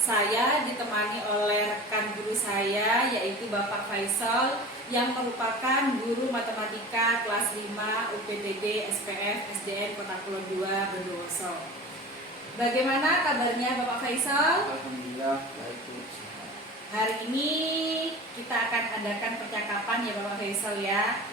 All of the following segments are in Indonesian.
Saya ditemani oleh rekan guru saya yaitu Bapak Faisal yang merupakan guru matematika kelas 5 UPTD SPF SDN Kota Kulon II Bondowoso. Bagaimana kabarnya Bapak Faisal? Alhamdulillah baik Bu. Hari ini kita akan adakan percakapan ya Bapak Faisal ya,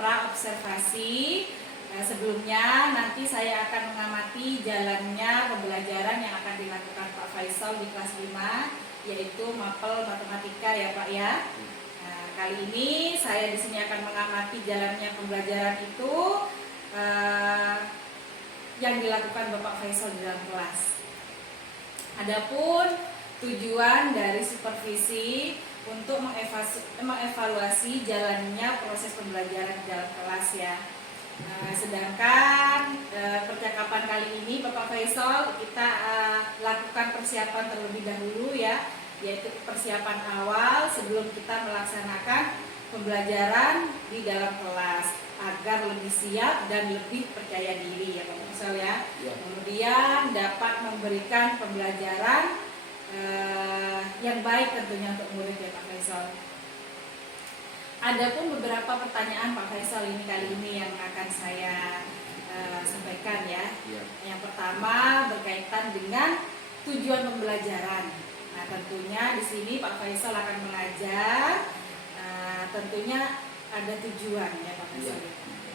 pra-observasi. Sebelumnya nanti saya akan mengamati jalannya pembelajaran yang akan dilakukan Pak Faisal di kelas 5, yaitu mapel matematika ya Pak ya. Nah, kali ini saya di sini akan mengamati jalannya pembelajaran itu yang dilakukan Bapak Faisal di dalam kelas. Adapun tujuan dari supervisi untuk mengevaluasi jalannya proses pembelajaran di dalam kelas ya. Sedangkan percakapan kali ini Bapak Faisal kita lakukan persiapan terlebih dahulu ya, yaitu persiapan awal sebelum kita melaksanakan pembelajaran di dalam kelas agar lebih siap dan lebih percaya diri ya Bapak Faisal ya. Kemudian dapat memberikan pembelajaran yang baik tentunya untuk murid ya Pak Faisal. Ada pun beberapa pertanyaan Pak Faisal ini kali ini yang akan saya sampaikan ya. Yang pertama berkaitan dengan tujuan pembelajaran. Nah, tentunya di sini Pak Faisal akan mengajar. Tentunya ada tujuan ya Pak Faisal.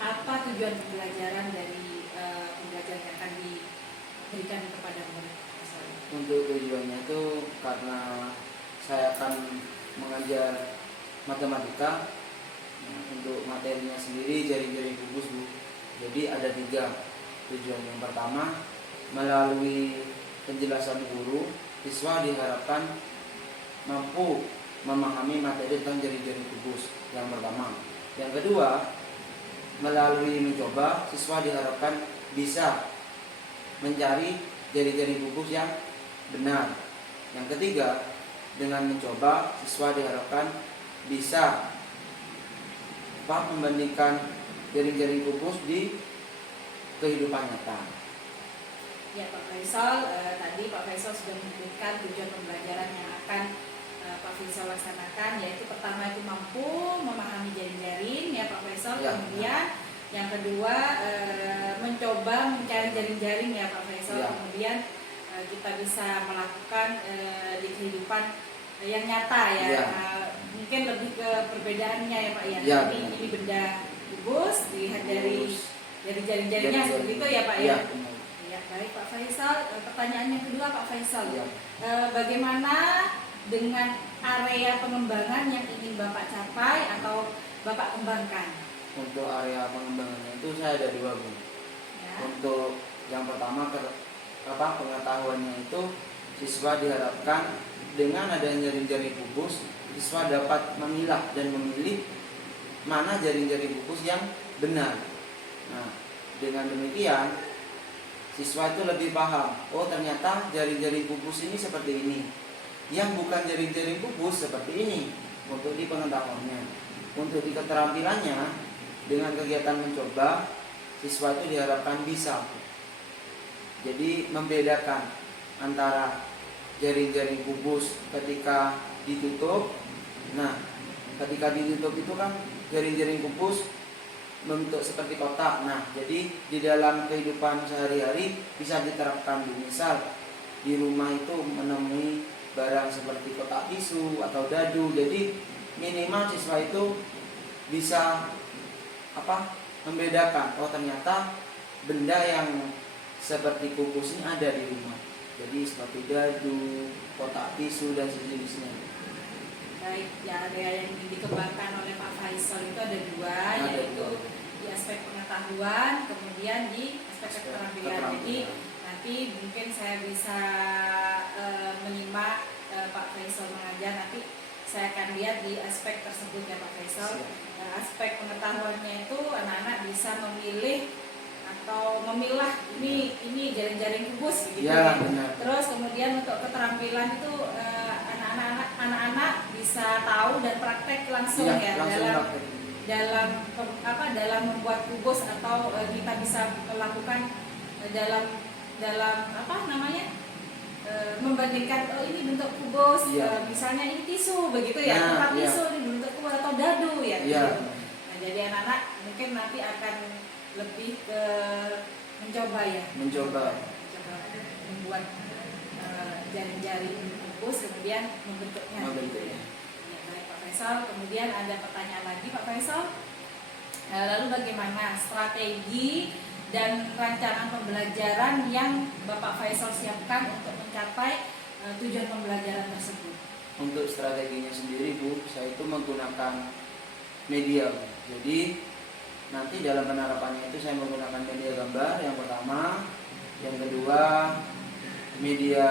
Apa tujuan pembelajaran dari pembelajaran yang akan diberikan kepada murid Pak Faisal? Untuk tujuannya itu karena saya akan mengajar matematika. Untuk materinya sendiri jari-jari kubus Bu. Jadi ada 3 tujuan. Yang pertama, melalui penjelasan guru, siswa diharapkan mampu memahami materi tentang jari-jari kubus. Yang pertama. Yang kedua, melalui mencoba, siswa diharapkan bisa mencari jari-jari kubus yang benar. Yang ketiga, dengan mencoba, siswa diharapkan bisa membandingkan jaring-jaring kubus di kehidupan nyata. Ya Pak Faisal, tadi Pak Faisal sudah menyebutkan tujuan pembelajaran yang akan Pak Faisal laksanakan, yaitu pertama itu mampu memahami jaring-jaring ya Pak Faisal. Kemudian yang kedua mencoba mencari jaring-jaring ya Pak Faisal. Kemudian kita bisa melakukan di kehidupan yang nyata ya. Mungkin lebih ke perbedaannya ya Pak ya. Ini benda kubus dilihat dari jaring-jaringnya seperti itu ya Pak ya. Ya baik Pak Faisal. Pertanyaan yang kedua Pak Faisal, bagaimana dengan area pengembangan yang ingin Bapak capai atau Bapak kembangkan? Untuk area pengembangannya itu saya ada 2 Bu. Untuk yang pertama pengetahuannya itu siswa diharapkan dengan adanya jaring-jaring kubus, siswa dapat memilah dan memilih mana jaring-jaring kubus yang benar. Nah, dengan demikian siswa itu lebih paham, oh ternyata jaring-jaring kubus ini seperti ini, yang bukan jaring-jaring kubus seperti ini. Untuk di pengetahuannya. Untuk di keterampilannya, dengan kegiatan mencoba, siswa itu diharapkan bisa jadi membedakan antara jaring-jaring kubus ketika ditutup. Nah, ketika ditutup itu kan jaring-jaring kubus membentuk seperti kotak. Nah, jadi di dalam kehidupan sehari-hari bisa diterapkan. Misal di rumah itu menemui barang seperti kotak tisu atau dadu. Jadi minimal siswa itu bisa membedakan, oh ternyata benda yang seperti kubus ini ada di rumah. Jadi seperti dadu, kotak tisu dan sejenisnya. Baik, ya area yang dikembangkan oleh Pak Faisal itu ada 2, yaitu di aspek pengetahuan, kemudian di aspek keterampilan. Jadi nanti mungkin saya bisa menyimak Pak Faisal mengajar, nanti saya akan lihat di aspek tersebut ya Pak Faisal. Aspek pengetahuannya itu anak-anak bisa memilih atau memilah ini jaring-jaring kubus gitu ya. Terus kemudian untuk keterampilan itu anak-anak bisa tahu dan praktek langsung dalam membuat kubus, atau kita bisa melakukan dalam membandingkan, oh ini bentuk kubus, Iya. misalnya ini tisu begitu ya, Nah, tempat iya. tisu ini bentuk kubus atau dadu ya. Iya. Gitu. Nah, jadi anak-anak mungkin nanti akan lebih ke mencoba ya. Mencoba Membuat jaring-jaring kubus kemudian membentuknya. membentuknya. Ya, baik Pak Faisal. Kemudian ada pertanyaan lagi Pak Faisal. Lalu bagaimana strategi dan rancangan pembelajaran yang Bapak Faisal siapkan untuk mencapai tujuan pembelajaran tersebut? Untuk strateginya sendiri Bu, saya itu menggunakan media Bu. Jadi nanti dalam penerapannya itu saya menggunakan media gambar yang pertama, yang kedua media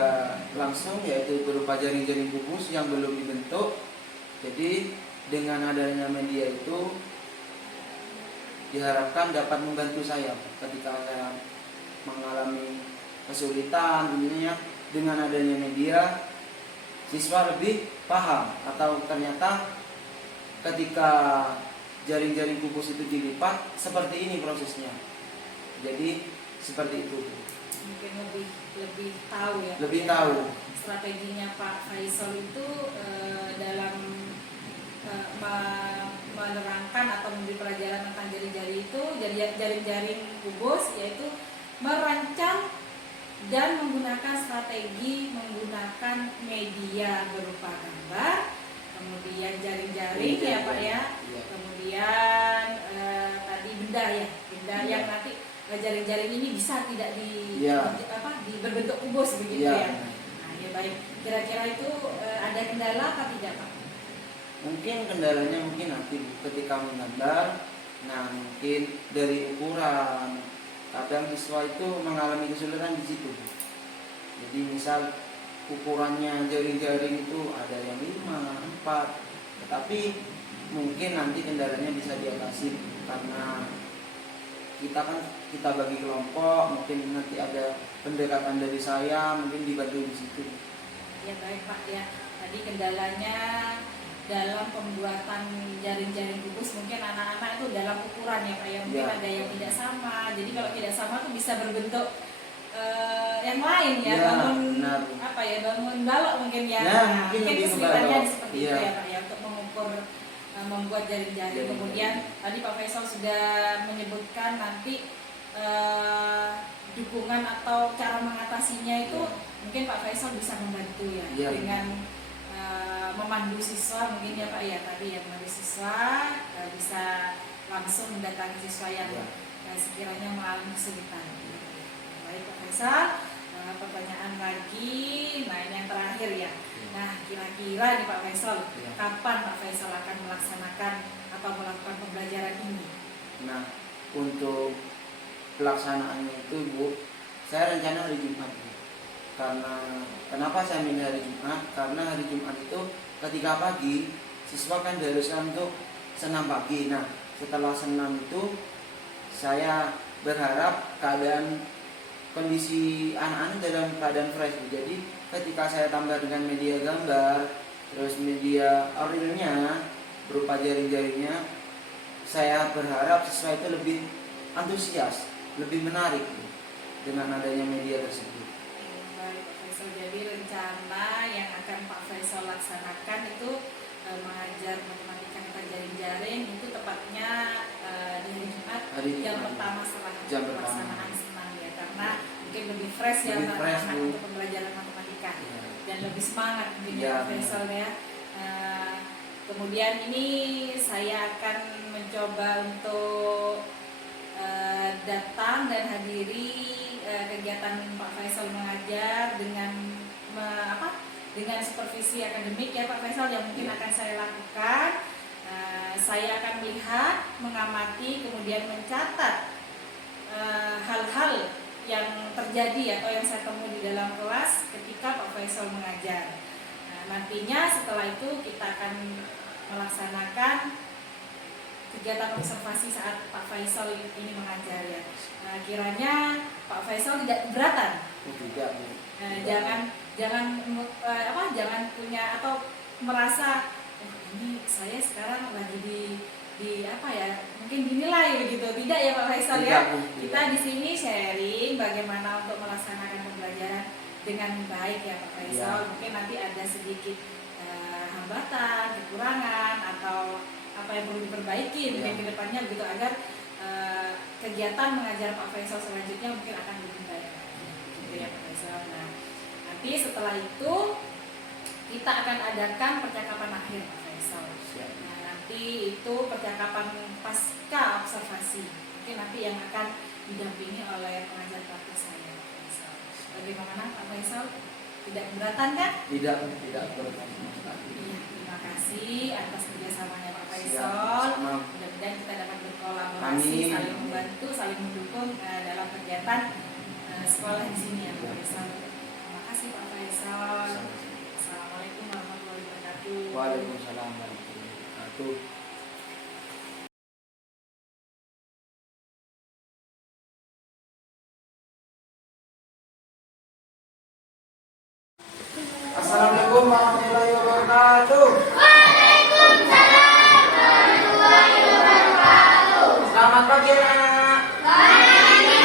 langsung yaitu berupa jaring-jaring kubus yang belum dibentuk. Jadi dengan adanya media itu diharapkan dapat membantu saya ketika saya mengalami kesulitan. Tentunya dengan adanya media siswa lebih paham, atau ternyata ketika jaring-jaring kubus itu dilipat seperti ini prosesnya. Jadi seperti itu. Mungkin lebih tahu ya. Lebih tahu. Strateginya Pak Faisal itu dalam menerangkan atau memberi pelajaran tentang jari-jari itu, jaring-jaring kubus, yaitu merancang dan menggunakan strategi menggunakan media berupa gambar, kemudian jaring-jaring ya Pak ya, Iya. kemudian tadi benda ya, benda Iya. yang nanti jaring-jaring ini bisa tidak Iya. berbentuk kubus begitu Iya. ya. Nah, ya baik. Kira-kira itu ada kendala atau tidak Pak? Mungkin kendalanya mungkin nanti ketika menggambar, nah mungkin dari ukuran, kadang siswa itu mengalami kesulitan di situ. Jadi misal ukurannya jaring-jaring itu ada yang 5, 4, tetapi mungkin nanti kendalanya bisa diatasi karena kita bagi kelompok, mungkin nanti ada pendekatan dari saya, mungkin dibantu di situ. Ya baik Pak ya. Tadi kendalanya dalam pembuatan jaring-jaring kubus mungkin anak-anak itu dalam ukuran ya Pak ya, mungkin Ya. ada yang tidak sama. Jadi kalau tidak sama tuh bisa berbentuk yang lain ya, Ya, bangun benar. apa ya, bangun balok mungkin ya. Ya, mungkin lebih ke kesulitannya balok. seperti Iya. itu ya Pak ya, untuk mengukur membuat jaring-jaring. Jaring-jaring. Kemudian tadi Pak Faisal sudah menyebutkan nanti dukungan atau cara mengatasinya itu mungkin Pak Faisal bisa membantu ya, Iya. dengan memandu siswa mungkin ya Pak ya, tadi ya memandu siswa bisa langsung mendatangi siswa yang Iya. sekiranya mengalami kesulitan. Baik Pak Faisal, pertanyaan lagi, nah ini yang terakhir ya. Nah kira-kira nih Pak Faisal, Iya. kapan Pak Faisal akan melaksanakan atau melakukan pembelajaran ini? Nah, untuk pelaksanaannya itu Bu, saya rencana hari Jumat Bu. Karena kenapa saya milih hari Jumat? Karena hari Jumat itu ketika pagi siswa kan diharuskan untuk senam pagi. Nah, setelah senam itu saya berharap kondisi anak-anak dalam keadaan fresh Bu. Jadi ketika saya tambah dengan media gambar, terus media realnya berupa jaring-jaringnya, saya berharap siswa itu lebih antusias, lebih menarik Bu, dengan adanya media tersebut. Baik Pak Faisal, jadi rencana yang akan Pak Faisal laksanakan itu mengajar matematika atau jaring-jaring itu tepatnya di hari Jumat, Hari jam Jumat. pertama setelah Jam pelaksanaan senam ya, karena mungkin lebih fresh ya Lebih fresh, anak-anak Bu. untuk pembelajaran matematika Ya. dan lebih semangat mungkin Ya, ya Pak Faisal ya. Kemudian ini saya akan mencoba untuk datang dan hadiri kegiatan Pak Faisal mengajar dengan dengan supervisi akademik ya Pak Faisal yang mungkin akan saya lakukan. Saya akan melihat, mengamati, kemudian mencatat hal-hal yang terjadi atau yang saya temui di dalam kelas ketika Pak Faisal mengajar. Nantinya setelah itu kita akan melaksanakan kegiatan observasi saat Pak Faisal ini mengajar ya. Kiranya Pak Faisal tidak keberatan. Tidak Bu. Jangan punya atau merasa ini saya sekarang lagi di apa ya, mungkin dinilai begitu. Tidak ya Pak Faisal ya. Tidak, Bu. Kita di sini sharing bagaimana untuk melaksanakan pembelajaran dengan baik ya Pak Faisal. Mungkin nanti ada sedikit hambatan, kekurangan atau apa yang perlu diperbaiki mungkin ke depannya begitu agar kegiatan mengajar Pak Faisal selanjutnya mungkin akan lebih baik gitu ya Pak Faisal. Nah, nanti setelah itu kita akan adakan percakapan akhir Pak Faisal. Nah, nanti itu percakapan pasca observasi. Mungkin nanti yang akan didampingi oleh pengajar praktik saya Pak Faisal. Bagaimana Pak Faisal? Tidak keberatan kan? Tidak keberatan. Iya, terima kasih atas kerjasamanya Pak Faisal. Mudah-mudahan kita dapat berkolaborasi, saling membantu, saling mendukung dalam kegiatan sekolah di sini ya Pak Faisal. Terima kasih Pak Faisal. Assalamualaikum warahmatullahi wabarakatuh. Waalaikumsalam warahmatullahi wabarakatuh. Assalamualaikum warahmatullahi wabarakatuh. Waalaikumsalam warahmatullahi wabarakatuh. Selamat pagi anak-anak. Pagi.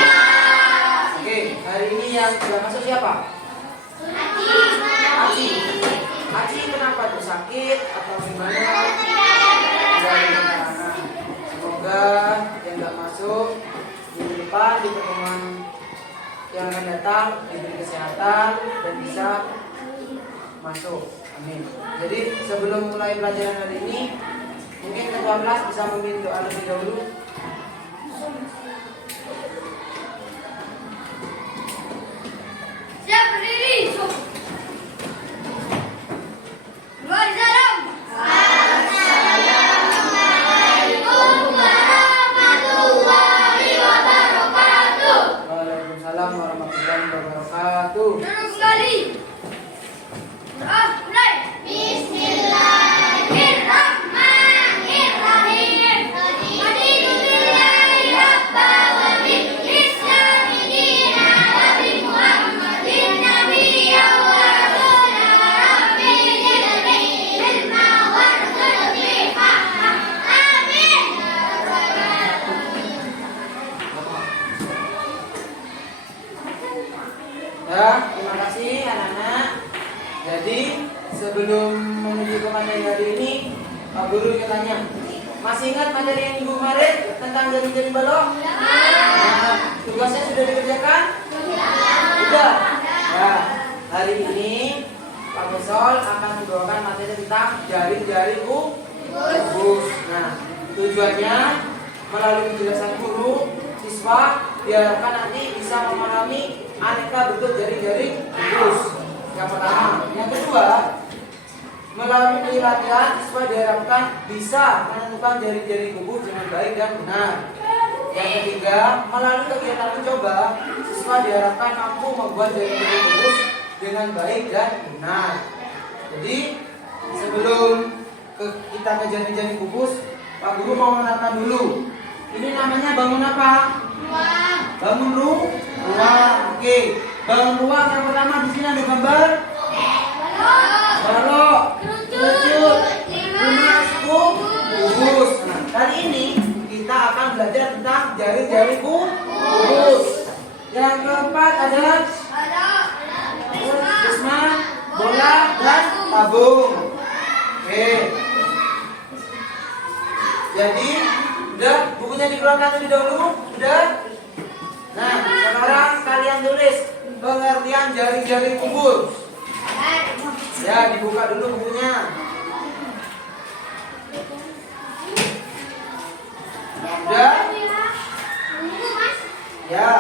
Oke, hari ini yang sudah masuk siapa? Aci. Aci kenapa tuh, sakit atau gimana? Semoga yang nggak masuk minggu depan di pertemuan yang akan datang diberi kesehatan dan bisa masuk. Amin. Jadi sebelum mulai pelajaran hari ini, mungkin ketua kelas bisa memimpin doa lebih dahulu. Siap berdiri. Waalaikumsalam. Assalamualaikum warahmatullahi wabarakatuh. Waalaikumsalam warahmatullahi wabarakatuh. Duduk kembali. Mulai. Bismillahirrahmanirrahim. Raditu billahi rabba wa bil islami dina wa bi Muhammadin nabiyyan wa rasulan wa rabbi zidni ilma warzuqni fahma. Amin. Ya, terima kasih anak-anak. Jadi sebelum menuju ke materi hari ini, Pak Guru ingin tanya, masih ingat materi yang minggu kemarin tentang jaring-jaring balok? Nah, tugasnya sudah dikerjakan? Sudah. Nah, hari ini Pak Besol akan membawakan materi tentang jaring-jaring kubus. Nah, tujuannya melalui penjelasan guru, siswa diharapkan nanti bisa memahami aneka bentuk jaring-jaring kubus. Yang pertama, yang kedua, melalui latihan siswa diharapkan bisa menentukan jaring-jaring kubus dengan baik dan benar. Yang ketiga, melalui kegiatan mencoba, siswa diharapkan mampu membuat jaring-jaring kubus dengan baik dan benar. Jadi sebelum kita ke jaring-jaring kubus, Pak Guru mau mengenalkan dulu. Ini namanya bangun apa? Ruang. Bangun ruang. Oke. Bangun ruang yang pertama di sini ada gambar balok, kerucut, lunas, kubus. Nah, kali ini kita akan belajar tentang jaring-jaring kubus. Yang keempat ada prisma, bola, dan tabung. Oke. Jadi udah bukunya dikeluarkan terlebih dahulu, udah. Nah, sekarang kalian tulis pengertian jaring-jaring kubus. Ya, dibuka dulu bukunya. Udah? Ya.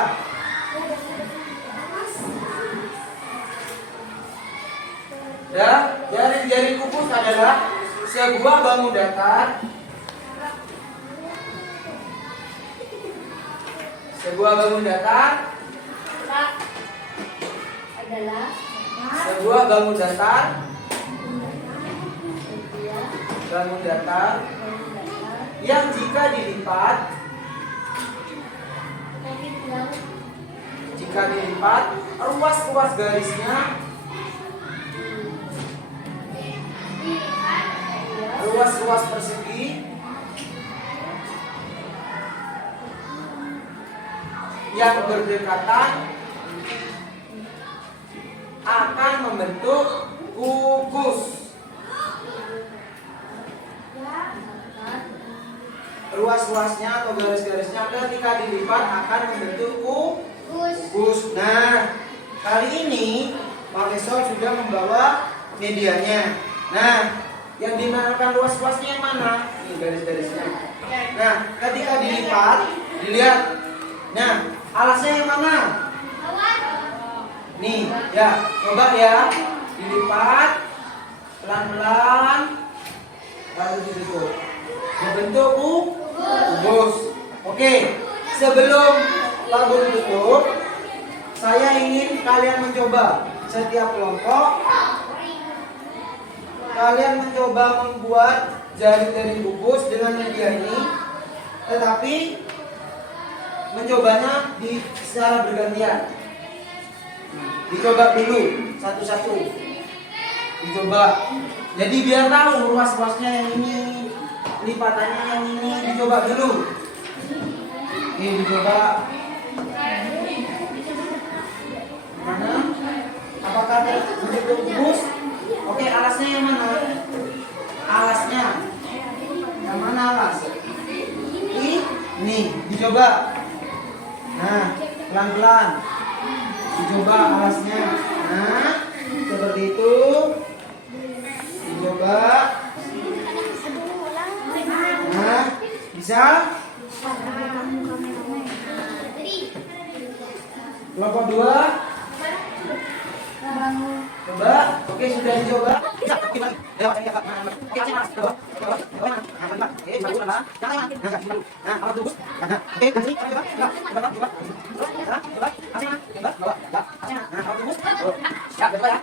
Ya, jaring-jaring kubus adalah sebuah bangun datar. Sebuah bangun datar. Adalah Sebuah bangun datar. Bangun datar yang jika dilipat, ruas-ruas garisnya, ruas-ruas persegi yang berdekatan akan membentuk kubus. Ruas-ruasnya atau garis-garisnya ketika dilipat akan membentuk kubus. Nah, kali ini Pak Besol sudah membawa medianya. Nah, yang dinamakan ruas-ruasnya yang mana? Ini garis-garisnya. Nah, ketika dilipat, dilihat. Nah, alasnya yang mana? Nih, ya, coba ya. Dilipat pelan-pelan lalu ditutup. Membentuk kubus. Oke, sebelum Pak Guru tutup, saya ingin kalian mencoba setiap kelompok. Kalian mencoba membuat jari-jari kubus dengan media ini, tetapi mencobanya secara bergantian. Dicoba dulu satu-satu. Dicoba. Jadi biar tahu ruas-ruasnya yang ini, lipatannya yang ini, dicoba dulu. Oke, dicoba. Mana? Apakah bentuk kubus? Oke, alasnya yang mana? Alasnya. Yang mana alas? Ini, dicoba. Nah, pelan-pelan. Dicoba alasnya. Nah, seperti itu. Dicoba. Nah, bisa? Kelompok 2. Coba. Oke, sudah dicoba. Bisa. Oke, balik. Lewat ini, Kak. Oke, asyik, Mas. Coba. Coba. Coba. Oke, bagus, Mas. Jangan, Mas. Nah, awas dulu. Oke, kasih. Coba. Coba. Coba. Coba. Asyik, Mas. Coba. Coba. Asyik, Mas. Nah, awas dulu. Siap, coba ya.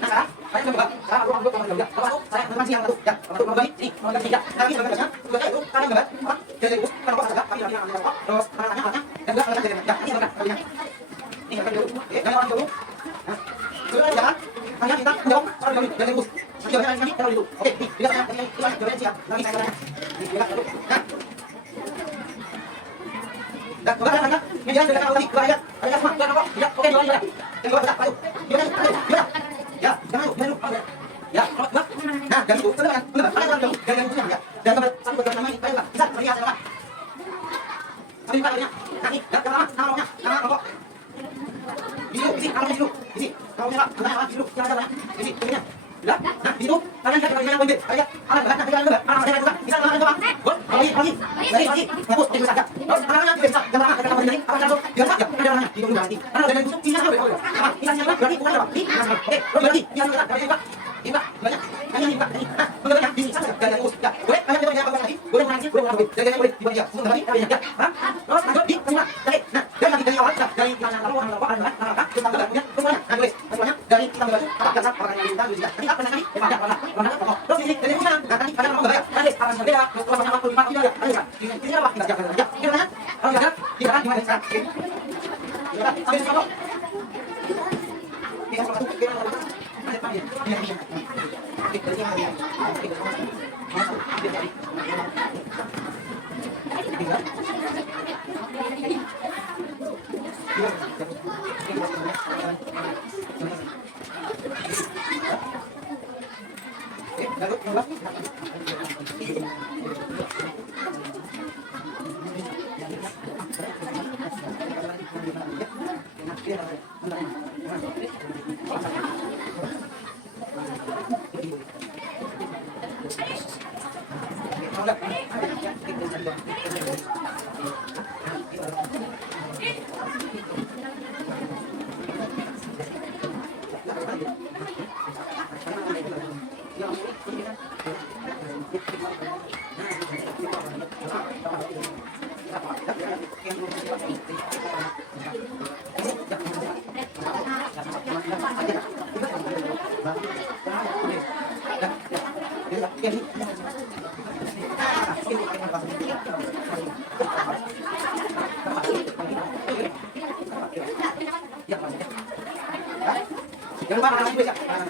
Nah, sekarang saya coba. Sekarang aku ambil kamera. Coba tuh, saya tekan siang satu. Ya, satu kembali. Ini, kembali tiga. Lagi gambarnya. Juga itu, kalian gambar. Apa? Jadi itu, kalau kok ada kami ambil terus tangannya alatnya dan juga kalian jadi. Ya, ini gambar. Ini gambar dulu. Oke, gambar dulu. Sudah jangan hanya kita jauh orang jauh dari bus. Nanti jangan kami taruh dulu. Oke, lihat saya ini jauhnya siap. Lagi saya gambarnya. Lihat dulu. Nah. Dah, coba lihat lagi. Media sudah tahu tadi. Coba lihat. Ada semua. Lihat kok. Lihat. Oke, jualan jualan. Yang dua ayo. Gimana? Gimana? Ya, jangan lu, jangan lu. Ya, coba. Nah, jangan lu. Benar. Benar. Ada orang jauh. Jangan lu ya. Dan gambar satu gambar namanya ayo Pak. Bisa lihat saya, Pak. Sampai Pak ya. Nah, ini gambar nama rokoknya. Nama rokok. Di sini, kalau di situ, di sini, kalau nyala, kenapa di situ, jangan jalan, di sini, begini, nah, di situ, kalian lihat kalau jalan bondir, kalian, alat berat, nanti kalian berat, alat saya juga, bisa makan coba, gol, lagi, fokus, jadi bisa, terus alatnya tidak bisa, jangan makan, kita apa langsung, biasa, ya, ada orangnya, di berarti, karena dari busuk, bisa sampai, apa, bisa sampai, berarti bukan apa, di, oke, berarti, bisa sampai, berarti juga, ini banyak, hanya ini ini, nah, bagaimana, di sana, dari bus, ya, boleh, kalian coba jangan lagi, boleh menangis, boleh menangis, jadi boleh dibuat dia, semua lagi, kalian, ya, terus lanjut di, semua, jadi, nah, dari awal, dari mana lalu, dari kita membaca apa dasar orang yang kita juga. Jadi apa namanya? Pada warna pokok. Terus ini dari mana? Nah, tadi kalian mau bayar. Tadi akan berbeda. Terus warna apa? Lima tidak ada. Ada. Ini apa? Kita jaga saja. Gimana? Kalau enggak, tidak ada gimana sekarang. Ya, sampai sekarang. Bisa satu kira apa? Ada apa ya? Iya. Dari mana dia? Masuk. Jangan lupa anak-anak juga. Nah,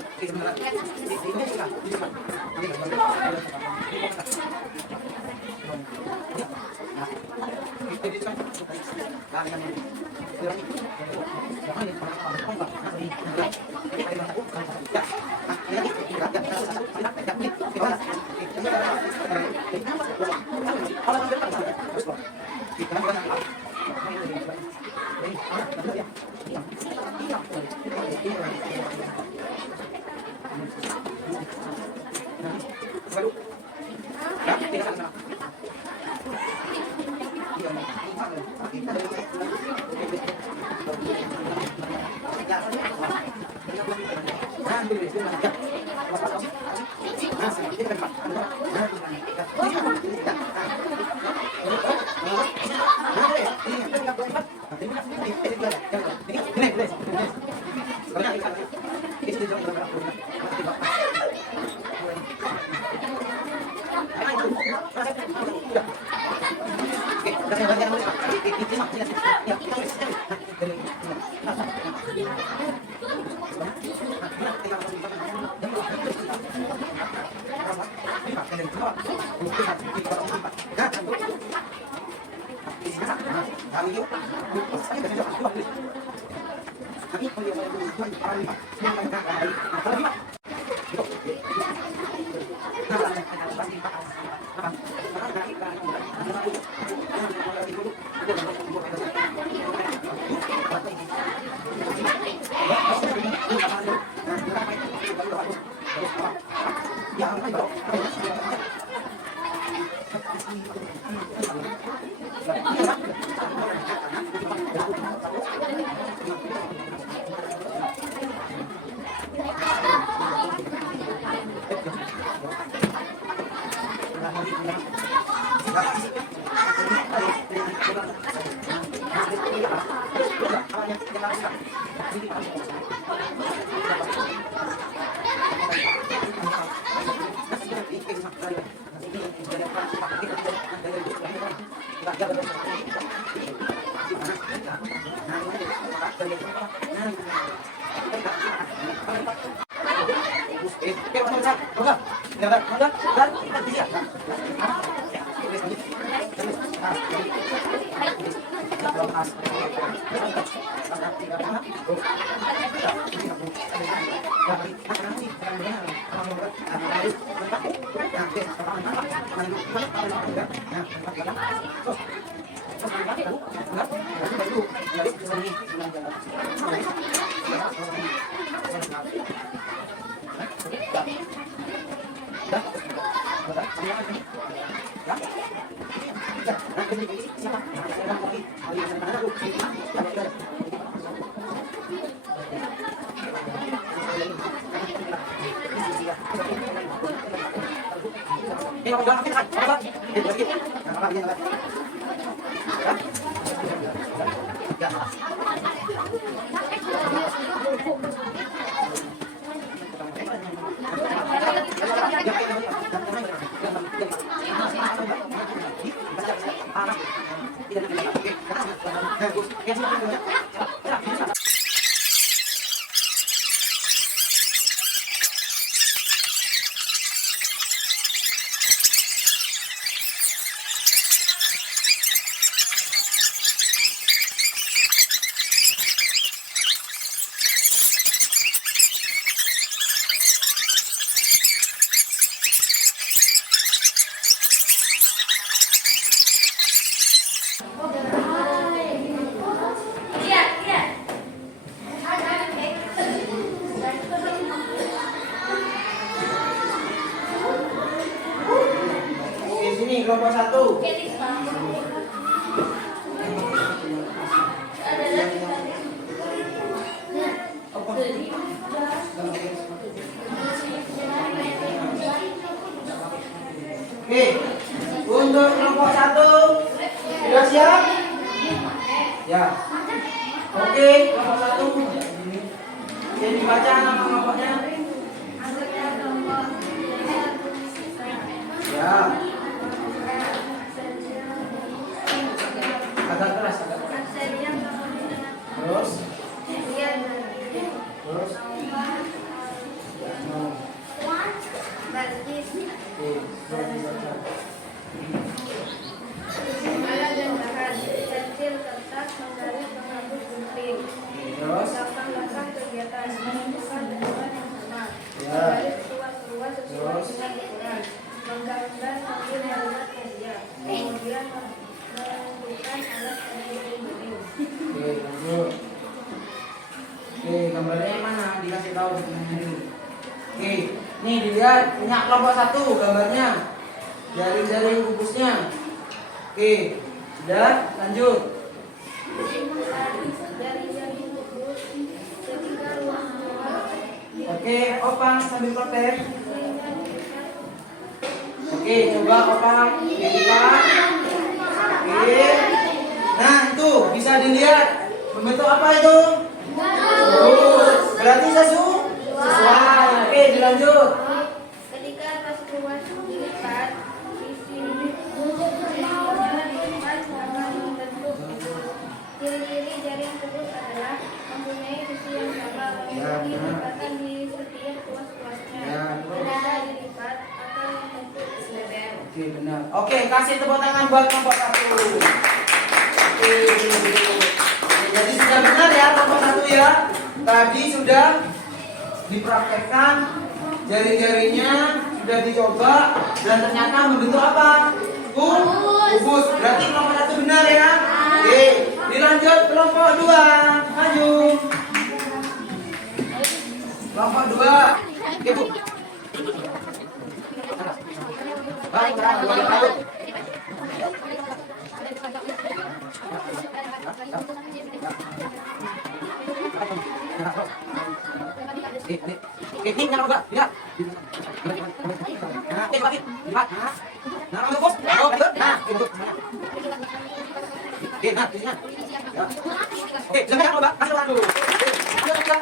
Kelompok 1. Oke, untuk kelompok 1 sudah siap? Ya. Oke, kelompok 1. Jadi dibaca nama kelompoknya. Ya. Agak keras, agak keras. Terus. Terus. Terus. Nih dilihat punya kelompok 1 gambarnya. Jari-jari kubusnya. Oke, sudah lanjut. Oke, Opang sambil kontek. Oke, coba Opang dilihat. Oke. Nah, itu bisa dilihat membentuk apa itu? Kubus. Berarti sesuai. Oke, dilanjut. Ketika atas ruas dilipat, sisi jaringnya dilipat akan membentuk kubus. Ciri-ciri jaring kubus adalah mempunyai sisi yang sama, memiliki lipatan di setiap ruas-ruasnya. Ketika dilipat akan membentuk lebar. Oke, benar. Oke, kasih tepuk tangan buat kelompok 1. Oke. Jadi sudah benar ya kelompok 1 ya. Tadi sudah dipraktekkan, jari-jarinya sudah dicoba dan ternyata membentuk apa? Kubus. Berarti kelompok 1 benar ya. Oke, dilanjut kelompok 2. Maju. Kelompok 2. Oke, Bu. Baik, baik. Ini nyala enggak? Lihat. Nah, ini lagi. Lihat. Nah, kamu bos. Oh, betul. Nah, itu. Oke, nah, di sini. Oke, jangan lupa kasih orang dulu. Oke.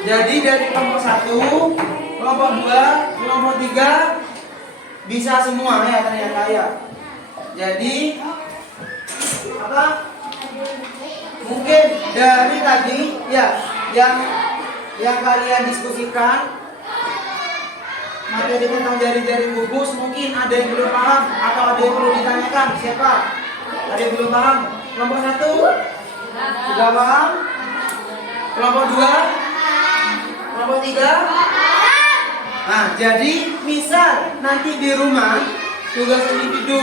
Jadi dari kelompok 1, kelompok 2, kelompok 3 bisa semua ya ternyata ya. Jadi apa? Mungkin dari tadi ya yang kalian diskusikan materi tentang jari-jari kubus, mungkin ada yang belum paham atau ada yang perlu ditanyakan. Siapa? Ada yang belum paham? Kelompok 1 sudah paham? Kelompok 2? Kelompok 3? Nah, jadi misal nanti di rumah tugas individu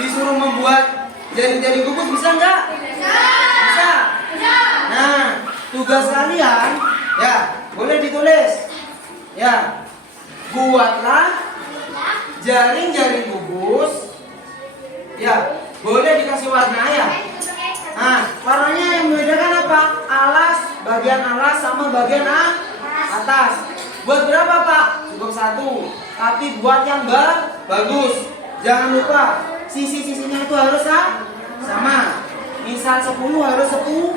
disuruh membuat jari-jari kubus, bisa nggak? Bisa. Nah, tugas kalian ya boleh ditulis ya. Buatlah jaring-jaring kubus ya, boleh dikasih warna ya. Nah, warnanya yang membedakan apa? Alas, bagian alas sama bagian atas. Buat berapa Pak? Cukup 1. Tapi buat yang bagus. Jangan lupa sisi-sisinya itu harus sama. Misal 10 harus 10.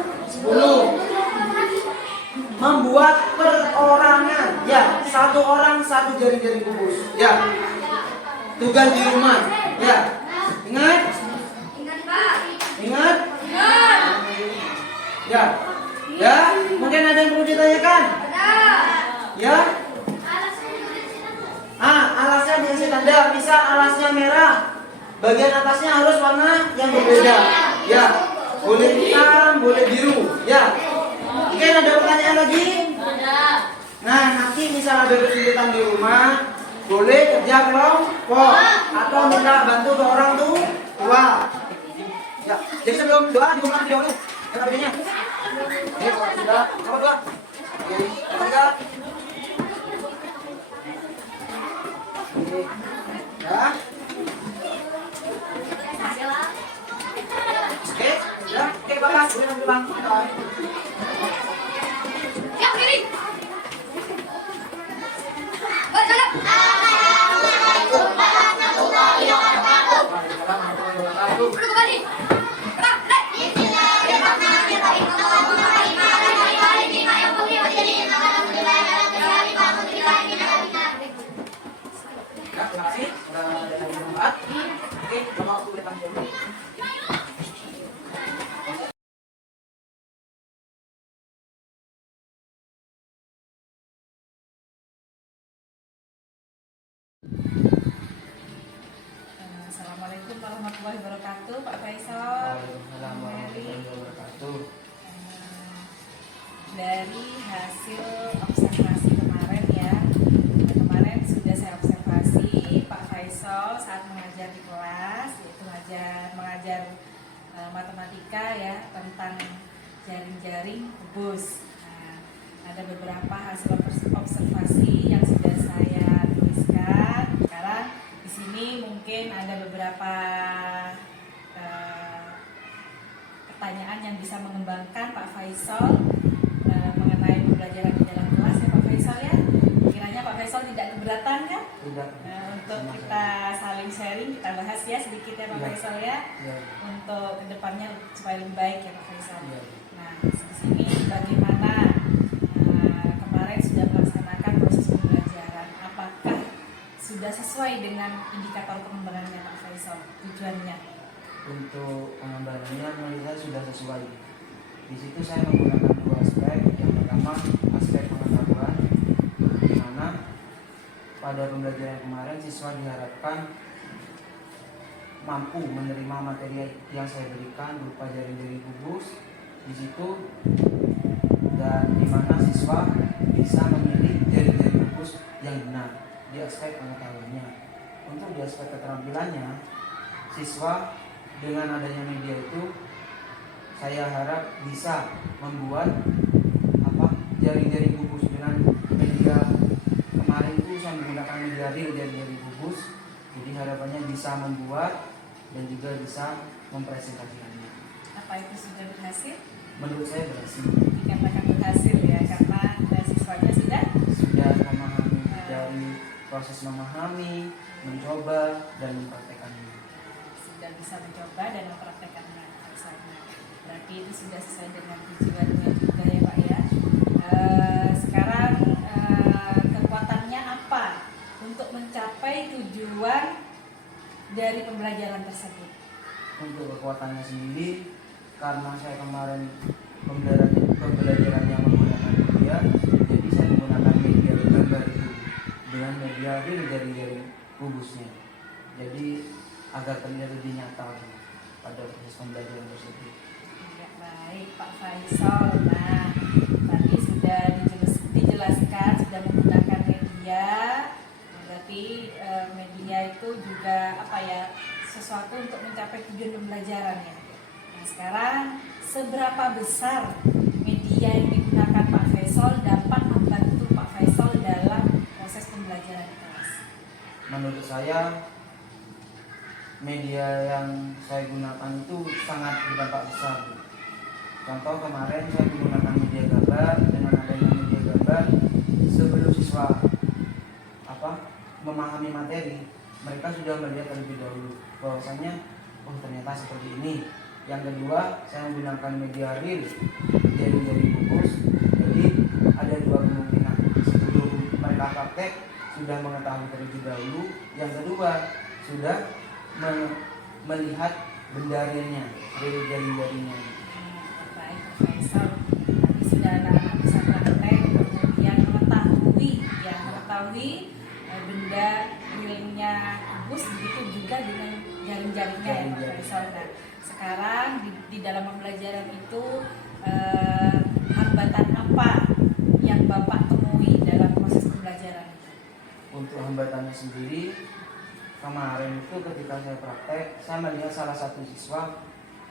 Membuat perorangan ya, 1 orang 1 jari-jari kubus ya. Tugas di rumah ya. Ingat? Ingat? Ya. Ya, mungkin ada yang perlu ditanyakan? Ya? Alasnya dikasih tanda. Misal alasnya merah, bagian atasnya harus warna yang berbeda. Ya. Boleh hitam, boleh biru. Ya. Mungkin ada pertanyaan lagi? Nah, nanti misal ada kesulitan di rumah, boleh kerja kelompok atau minta bantu ke orang tua. Ya, jadi sebelum doa diulang video dulu. Apa videonya? Ini sudah, coba doa. Oke, tiga. Oke. Ya. Oke, ya. Oke, Bapak, boleh pulang. Ya, kiri. Terima kasih sudah ada yang bermanfaat. Oke, Bapak boleh panggil. Assalamualaikum warahmatullahi wabarakatuh, Pak Faisal. Waalaikumsalam warahmatullahi wabarakatuh. Dari hasil observasi kemarin ya, kemarin sudah saya observasi Pak Faisal saat mengajar di kelas, yaitu mengajar matematika ya, tentang jaring-jaring kubus. Nah, ada beberapa hasil observasi yang sudah saya tuliskan. Sekarang di sini mungkin ada beberapa pertanyaan yang bisa mengembangkan Pak Faisal mengenai pembelajaran di dalam kelas ya Pak Faisal ya. Kiranya Pak Faisal tidak keberatan kan? Tidak. Untuk kita saling sharing, kita bahas ya sedikit ya Pak Faisal ya. Ya. Untuk kedepannya supaya lebih baik ya Pak Faisal. Ya. Nah, di sini bagaimana kemarin sudah melaksanakan proses pembelajaran, apakah sudah sesuai dengan indikator pengembangannya Pak Faisal, tujuannya? Untuk pengembangannya menurut saya sudah sesuai. Di situ saya menggunakan dua aspek. Yang pertama aspek pengetahuan, di mana pada pembelajaran kemarin siswa diharapkan mampu menerima materi yang saya berikan berupa jaring-jaring kubus di situ, dan di mana siswa bisa memilih jaring-jaring kubus yang benar di aspek pengetahuannya. Untuk di aspek keterampilannya, siswa dengan adanya media itu saya harap bisa membuat jaring-jaring kubus dengan media. Kemarin itu saya menggunakan media real jaring-jaring kubus, jadi harapannya bisa membuat dan juga bisa mempresentasikannya. Apa itu sudah berhasil? Menurut saya berhasil. Dikatakan berhasil ya, karena siswanya sudah memahami dari proses memahami, mencoba dan mempraktekannya. Sudah bisa mencoba dan mempraktekannya. Berarti itu sudah sesuai dengan tujuannya juga ya Pak ya. Sekarang kekuatannya apa untuk mencapai tujuan dari pembelajaran tersebut? Untuk kekuatannya sendiri, karena saya kemarin pembelajarannya menggunakan media, jadi saya menggunakan media gambar itu dengan media real jaring-jaring kubusnya. Jadi agar terlihat lebih nyata pada proses pembelajaran tersebut. Ya, baik Pak Faisal. Nah, tadi sudah dijelaskan sudah menggunakan media. Berarti media itu juga sesuatu untuk mencapai tujuan pembelajaran ya. Nah, sekarang seberapa besar media yang digunakan Pak Faisal dapat membantu Pak Faisal dalam proses pembelajaran di kelas? Menurut saya media yang saya gunakan itu sangat berdampak besar. Contoh kemarin saya menggunakan media gambar. Dengan adanya media gambar, sebelum siswa memahami materi, mereka sudah melihat terlebih dahulu bahwasanya ternyata seperti ini. Yang kedua, saya menggunakan media real jaring-jaring kubus. Jadi ada dua kemungkinan. Sebelum mereka praktek sudah mengetahui terlebih dahulu. Yang kedua, sudah melihat benda realnya, real jaring-jaringnya. Baik Pak Faisal, tadi sudah anak-anak bisa praktek, kemudian mengetahui benda realnya kubus, begitu juga dengan jaring-jaringnya ya Pak Faisal. Nah, sekarang di dalam pembelajaran itu hambatan apa yang Bapak temui dalam proses pembelajaran itu? Untuk hambatannya sendiri, kemarin itu ketika saya praktek, saya melihat salah satu siswa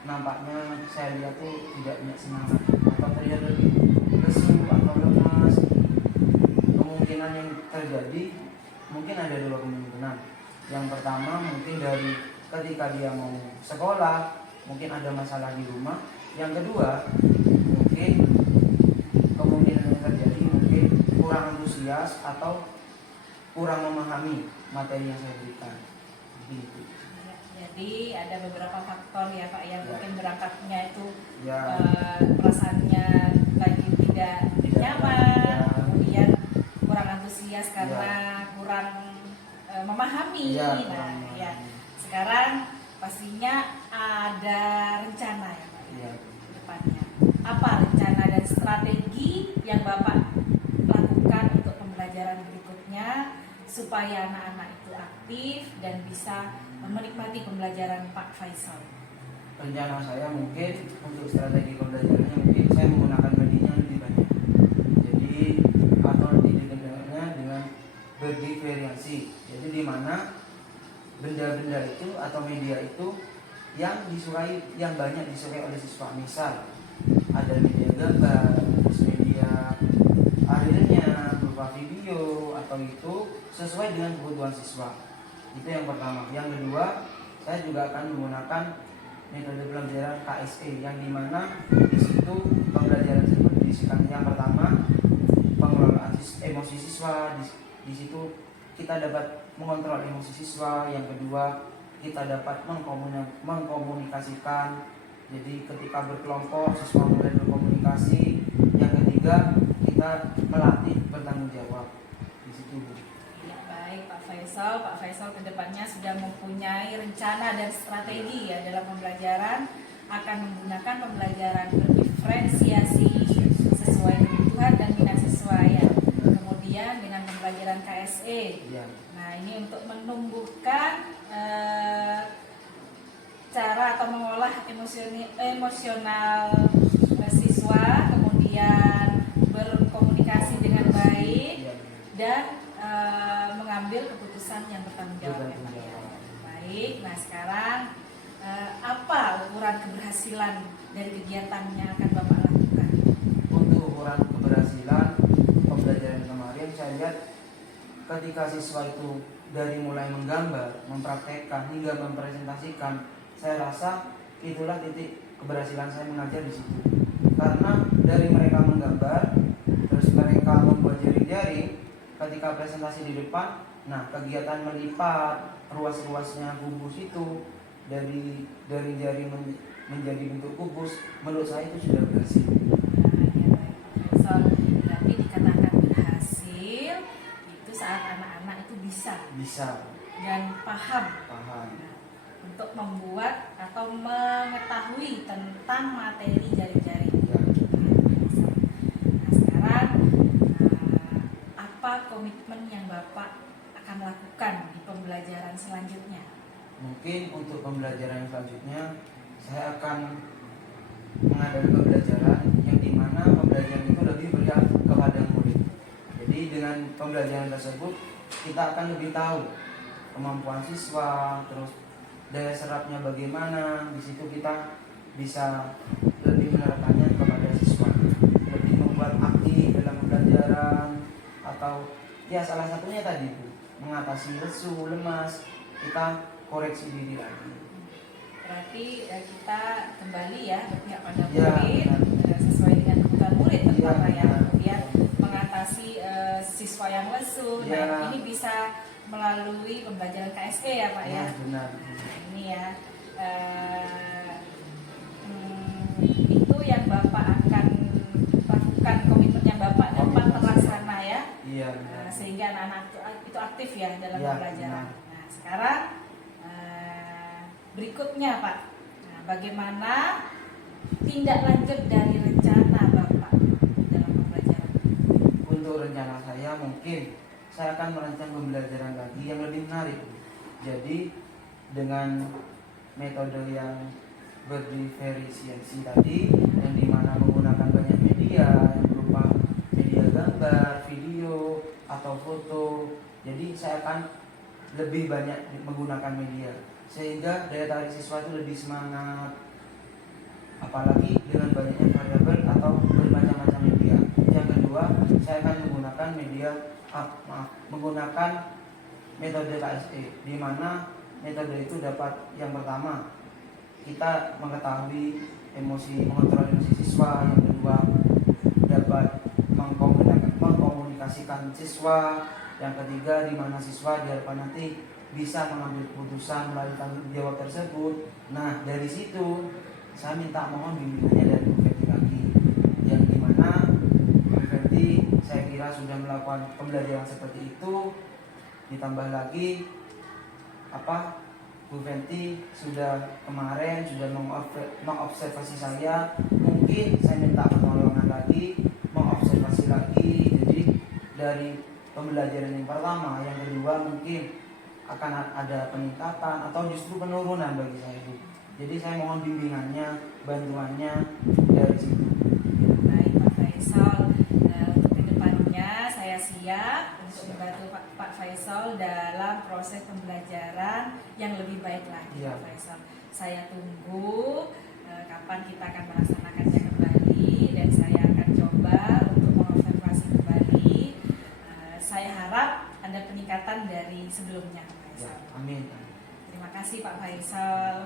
nampaknya saya lihat tuh tidak punya semangat atau terlihat lebih lesu atau lemas. Kemungkinan yang terjadi mungkin ada dua kemungkinan. Yang pertama mungkin dari ketika dia mau sekolah, mungkin ada masalah di rumah. Yang kedua mungkin kemungkinan yang terjadi mungkin kurang antusias atau kurang memahami materi yang saya berikan. Begitu. Jadi ada beberapa faktor ya Pak yang mungkin berangkatnya itu Ya. perasaannya lagi tidak nyaman, kemudian kurang antusias karena kurang memahami. Nah, ya. Sekarang pastinya ada rencana ya Pak Ya. ke depannya. Apa rencana dan strategi yang Bapak lakukan untuk pembelajaran berikutnya supaya anak-anak itu aktif dan bisa menikmati pembelajaran Pak Faisal? Rencana saya mungkin untuk strategi pembelajarannya mungkin saya menggunakan medianya lebih banyak. Jadi atau didenggarnya dengan berdiferensi. Jadi di mana benda-benda itu atau media itu yang disukai, yang banyak disukai oleh siswa. Misal ada media gambar, terus media akhirnya berupa video atau itu sesuai dengan kebutuhan siswa. Itu yang pertama. Yang kedua, saya juga akan menggunakan metode pembelajaran KSE yang dimana di situ pembelajaran tersebut diisikan. Yang pertama, pengelolaan emosi siswa. Di situ kita dapat mengontrol emosi siswa. Yang kedua, kita dapat mengkomunikasikan. Jadi ketika berkelompok siswa mulai berkomunikasi. Yang ketiga, kita melatih bertanggung jawab di situ, Bu. Ya, baik Pak Faisal. Pak Faisal kedepannya sudah mempunyai rencana dan strategi ya dalam pembelajaran, akan menggunakan pembelajaran berdiferensiasi sesuai kebutuhan dan minat siswa ya. Kemudian dengan pembelajaran KSE. Ya. Nah, ini untuk menumbuhkan cara atau mengolah emosional siswa, kemudian berkomunikasi dengan baik Ya. dan mengambil keputusan yang bertanggung jawab. Bertanggung Ya, Pak, ya. jawab. Baik, nah sekarang apa ukuran keberhasilan dari kegiatan yang akan Bapak lakukan? Untuk ukuran keberhasilan pembelajaran kemarin, saya lihat ketika siswa itu dari mulai menggambar, mempraktekkan hingga mempresentasikan, saya rasa itulah titik keberhasilan saya mengajar di situ. Karena dari mereka menggambar, terus mereka membuat jaring-jaring, ketika presentasi di depan, nah kegiatan melipat ruas-ruasnya kubus itu dari jaring menjadi bentuk kubus, menurut saya itu sudah berhasil. Berarti dikatakan berhasil itu saat anak-anak itu bisa dan paham untuk membuat atau mengetahui tentang materi jaring-jaring. Ya. Nah, sekarang apa komitmen yang Bapak akan lakukan di pembelajaran selanjutnya? Mungkin untuk pembelajaran selanjutnya saya akan mengadakan pembelajaran yang dimana pembelajaran itu lebih berpihak kepada murid. Jadi dengan pembelajaran tersebut kita akan lebih tahu kemampuan siswa, terus daya serapnya bagaimana. Di situ kita bisa lebih menerapkannya kepada siswa, lebih membuat aktif dalam pembelajaran, atau ya salah satunya tadi Bu, mengatasi lesu, lemas, kita koreksi diri lagi. Berarti kita kembali ya berpihak pada Ya, murid sesuai dengan kebutuhan murid terutama ya, benar. kemudian mengatasi siswa yang lesu. Ya. Nah, ini bisa melalui pembelajaran KSE ya Pak ya. Benar. Nah, ini ya itu yang Bapak akan lakukan, komitmen yang Bapak dapat terlaksana ya. Iya. Benar. Sehingga anak-anak itu aktif ya dalam Ya, pembelajaran. benar. Nah, sekarang berikutnya Pak, nah, bagaimana tindak lanjut dari rencana Bapak dalam pembelajaran? Untuk rencana saya mungkin saya akan merancang pembelajaran lagi yang lebih menarik. Jadi dengan metode yang berdiferensiasi tadi, yang dimana menggunakan banyak media yang berupa media gambar, video, atau foto. Jadi saya akan lebih banyak menggunakan media sehingga daya tarik siswa itu lebih semangat. Apalagi dengan banyaknya variabel atau bermacam-macam media. Yang kedua, saya akan menggunakan menggunakan metode KSE, di mana metode itu dapat, yang pertama kita mengetahui mengontrol emosi siswa. Yang kedua, dapat mengkomunikasikan siswa. Yang ketiga, di mana siswa diharapkan nanti bisa mengambil keputusan melalui tanggung jawab tersebut. Nah, dari situ saya minta mohon bimbingannya dari Bu Fenty lagi, yang dimana Bu Fenty saya kira sudah melakukan pembelajaran seperti itu. Ditambah lagi Bu Fenty sudah kemarin sudah mengobservasi saya. Mungkin saya minta pertolongan lagi, mengobservasi lagi. Jadi dari pembelajaran yang pertama. Yang kedua mungkin akan ada peningkatan atau justru penurunan bagi saya, Bu. Jadi saya mohon bimbingannya, bantuannya dari situ. Baik Pak Faisal, untuk kedepannya saya siap untuk membantu Pak Faisal dalam proses pembelajaran yang lebih baik lagi. Iya. Pak Faisal, saya tunggu kapan kita akan melaksanakannya kembali, dan saya akan coba untuk mengobservasi kembali. Saya harap ada peningkatan dari sebelumnya, Pak Ya, Faisal. amin. Terima kasih Pak Faisal.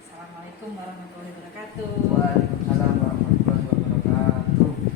Assalamualaikum warahmatullahi wabarakatuh. Waalaikumsalam warahmatullahi wabarakatuh.